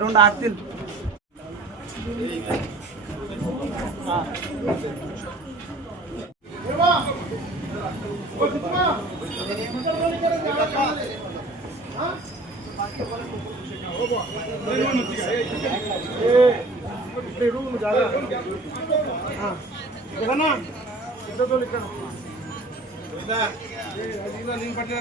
రెండు ఆర్తిల్ రూమ్ జాగా జగన్నా ఇద్దరు ఇక్కడ నేను పట్టిన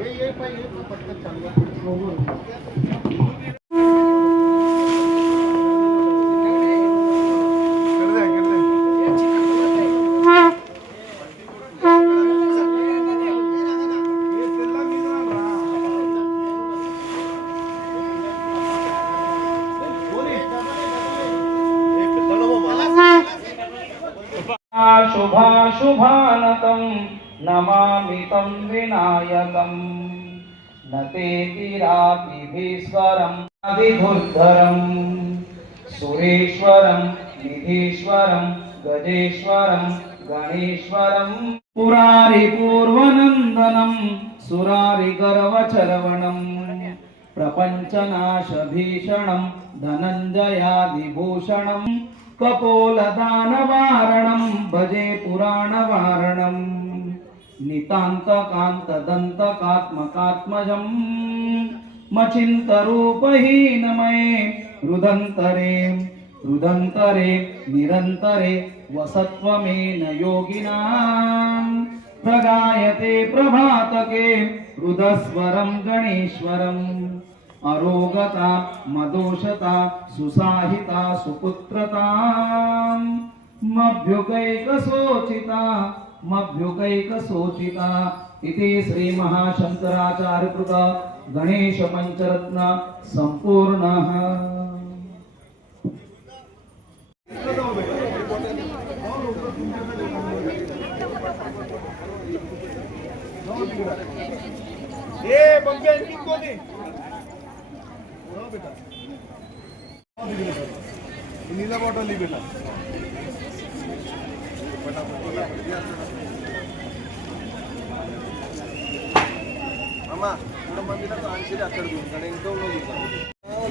ఏ ఏ పై ఏ పట్టుకొని చదువు न ते तिरापिभीश्वरम् सुरेश्वरं निधीश्वरं गजेश्वरं गणेश्वरं पुरारिपूर्वनन्दनं सुरारिगर्वचरवणम्। प्रपञ्चनाशभीषणं धनञ्जयादिभूषणम् कपोलदानवारणं भजे पुराणवारणम्। नितान्तकान्तदन्तकात्मकात्मजम् मचिन्तरूपहीनमये रुदन्तरे रुदन्तरे निरन्तरे वसत्वमेन योगिनाम् प्रगायते प्रभातके रुदस्वरं गणेश्वरम्। अरोगता मदोषता सुसाहिता सुपुत्रता मभ्युकैकशोचिता मभ्युकैकशोचिता इति श्रीमहाशङ्कराचार्यकृत गणेशपञ्चरत्न सम्पूर्णः। ए बंके आणखी कोणी हो बेटा नीला बॉटल ली बेटा అమ్మ కుటుంబంలో కాన్సీ అక్కడ చూస్తాను ఇంట్లో చూస్తాను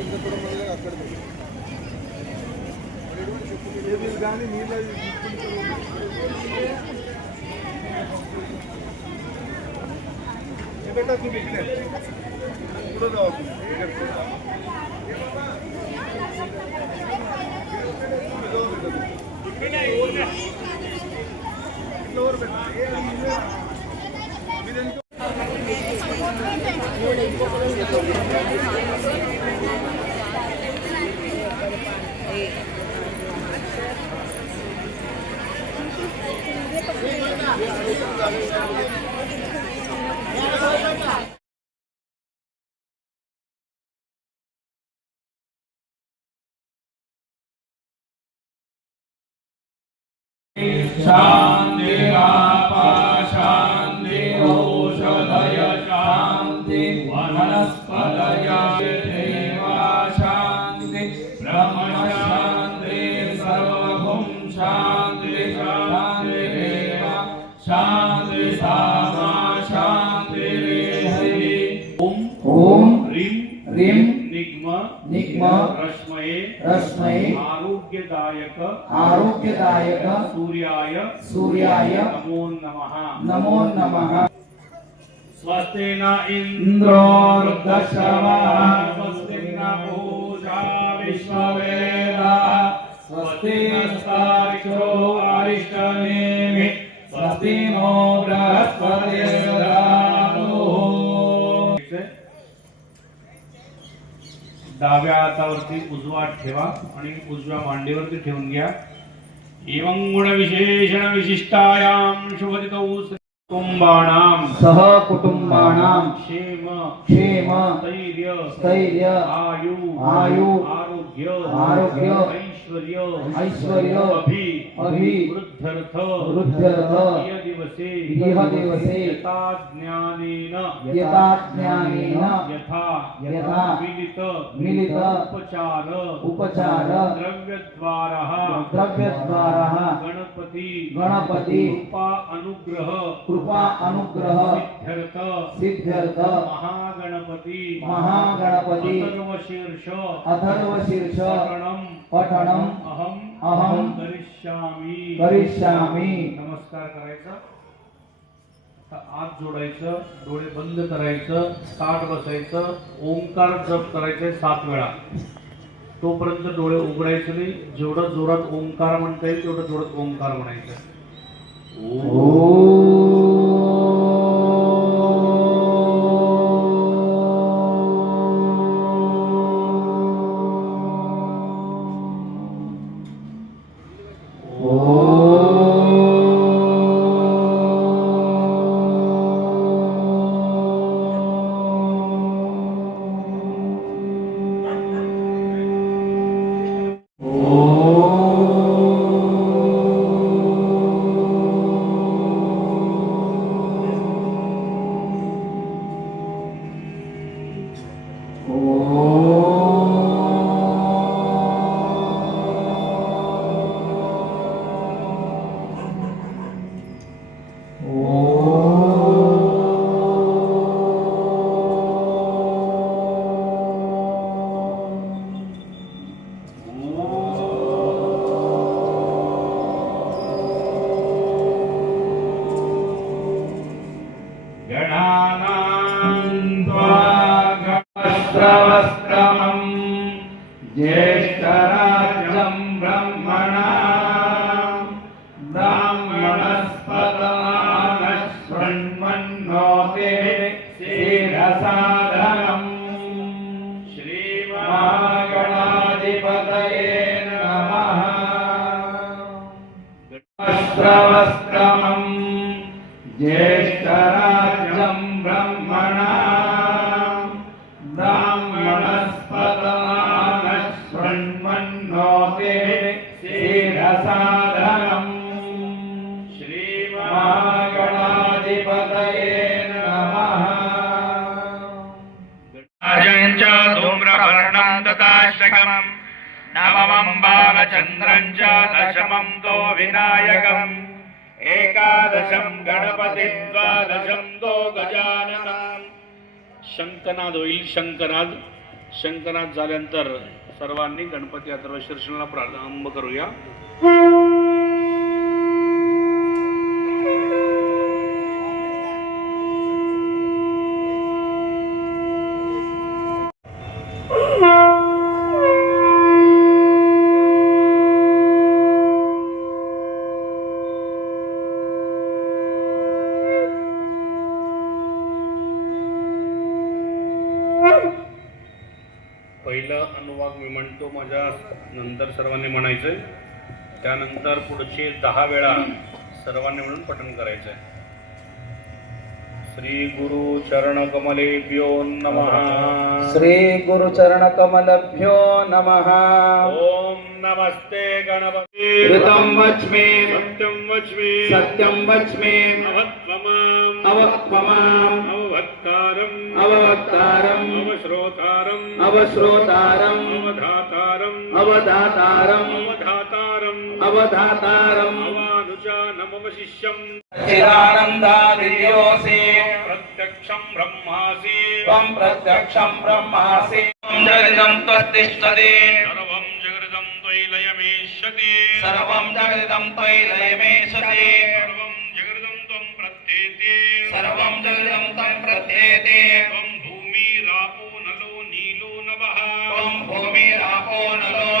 ఇంకా కుటుంబంలో అక్కడ చూస్తాను కానీ నీళ్ళ ఏమైనా చూపించలేదు కూడా కావాలి ఇంట్లో Ciao. नमः। स्वस्ति न इन्द्रो रुद्रश्रवः स्वस्ति न पूषा विश्ववेदाः। स्वस्ति नस्तारिक्षो अरिष्टनेमि स्वस्ति नो बृहस्पतिर्दधातु डाव्या हातावरती उजवा ठेवा आणि उजव्या मांडीवरती ठेवून घ्या. एवं गुण विशेषण विशिष्टायाम शुभदितौ કુટુંબાણામ. સહ કુટુંબાણામ. ક્ષેમ. ક્ષેમ. સ્થૈર્ય. સ્થૈર્ય. આયુ. આયુ. આરોગ્ય. આરોગ્ય. ऐश्वर्य। ऐश्वर्य। अभि। अभि। वृद्धर्थ। वृद्ध्यर्थ इह दिवसे इह दिवसे यथा ज्ञानेन यथाज्ञानेन। यथा। यथा। मिलित मिलित। उपचार। उपचार। द्रव्यद्वारः। द्रव्यद्वारः। गणपती। गणपती। कृपा अनुग्रह। कृपा अनुग्रह। सिद्ध्यर्थ। सिद्ध्यर्थ। महागणपती। महागणपती। अथर्वशीर्ष। अथर्वशीर्ष। पठणम पठणम अहम अहम करिष्यामी। करिष्यामि। नमस्कार करायचा। आता जोडायचं डोळे बंद करायचं ताट बसायचं ओंकार जप करायचे सात वेळा. तोपर्यंत डोळे उघडायचे नाही जेवढं जोरात ओंकार म्हणता येईल तेवढं जोरात ओंकार म्हणायचं वस्त्रवस्त्रमम् ज्येष्ठराज्यं विनायकम्। एकादशम् गणपति द्वादशम् दो गजाननम् शंकनाद होईल शंकनाद। शंकनाद झाल्यानंतर सर्वांनी गणपती अथर्व शीर्षणाला प्रारंभ करूया. माझ्या नंतर सर्वांनी म्हणायचंय. त्यानंतर पुढचे दहा वेळा सर्वांनी म्हणून पठण करायचंय. श्री गुरु चरण कमलेभ्यो नमः. श्री गुरुचरणकमलभ्यो नमः. ओम नमस्ते गणपती. ऋतं वच्मि. सत्यं वच्मि. सत्यं वच्मि. अवत्वमाम् अवक्वमाम् अवभक्तारम् अववक्तारम् अवश्रोतारम्. अवश्रोतारम्. अवधातारम् అవధాతారం. అవధాతారం. అవధాతారం. అవనుజానమవశిష్యం చిదానందాదియోసి ప్రత్యక్షం బ్రహ్మాసి. త్వం ప్రత్యక్షం బ్రహ్మాసి. జగదం త్వతిష్టదే సర్వం జగదం త్వయి లయమేషతి సర్వం జగదం త్వయి లయమేషతి సర్వం జగదం త్వం ప్రత్యేతి. సర్వం జగదం ప్రత్యేతి. भूमिरापो नलो नीलो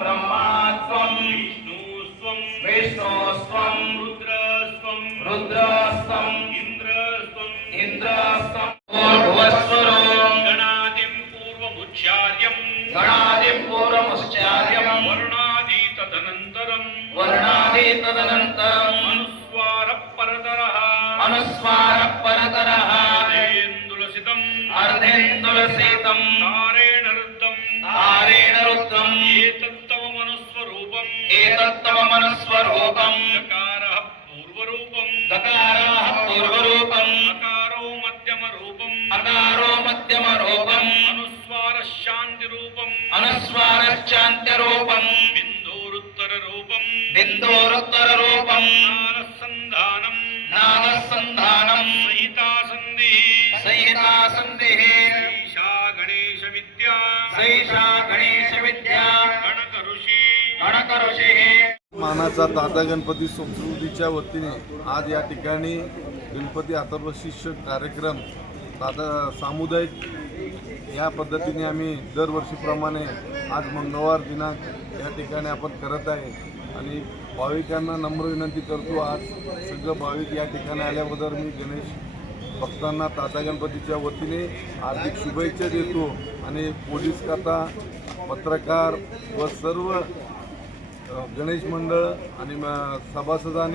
బ్రహ్మాత్వం విష్ణుస్వం విష్ణుస్వం రుద్రస్వం రుద్రస్వం ఇంద్రస్వం ఇంద్రస్వం పూర్వస్వరం గణాదిం పూర్వముచ్చార్యం గణాదిం పూర్వముచ్చార్యం వర్ణాదీత తదనంతరం వర్ణాదీత తదనంతరం అనుస్వార పరతరః అనుస్వార పరతరః అర్ధేందులసితం అర్ధేందులసితం నారే పూర్వస్వరూపం పూర్వరూపం. దకారః పూర్వరూపం. అకారో మధ్యమ రూపం అకారో మధ్యమ రూపం అనుస్వార శాంతి రూపం రూపం బిందోరుత్తర రూపం బిందోరుత్తర రూపం मानाचा दादा गणपती संस्कृतीच्या वतीने आज या ठिकाणी गणपती अथर्व शिष्य कार्यक्रम दादा सामुदायिक या पद्धतीने आम्ही दरवर्षीप्रमाणे आज मंगळवार दिनांक या ठिकाणी आपण करत आहे. आणि भाविकांना नम्र विनंती करतो आज सगळं भाविक या ठिकाणी आल्याबद्दल मी गणेश भक्तांना ताता गणपतीच्या वतीने हार्दिक शुभेच्छा देतो. आणि पोलीस कथा पत्रकार व सर्व गणेश मंडळ आणि म-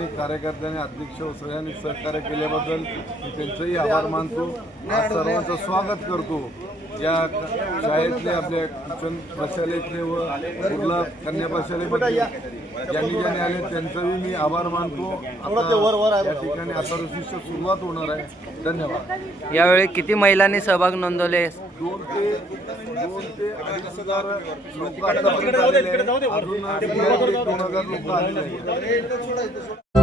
कार्यकर्त्यांनी अध्यक्ष सगळ्यांनी सहकार्य केल्याबद्दल मी त्यांचंही आभार मानतो. आज सर्वांचं स्वागत करतो. या शाळेतले आपल्या किचन प्रशालेतले व कुर्ला कन्या प्रशालेमध्ये ज्यांनी ज्यांनी आले त्यांचाही मी आभार मानतो. आता या ठिकाणी आता शिष्य सुरुवात होणार आहे. धन्यवाद. यावेळी किती महिलांनी सहभाग नोंदवले? दोन ते दोन ते अडीच हजार लोक आलेले आहेत. अजून दोन हजार लोक आलेले आहेत.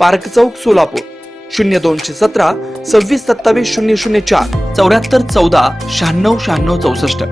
पार्क चौक सोलापूर. शून्य दोनशे सतरा सव्वीस सत्तावीस शून्य शून्य चार. चौऱ्याहत्तर चौदा शहाण्णव शहाण्णव चौसष्ट.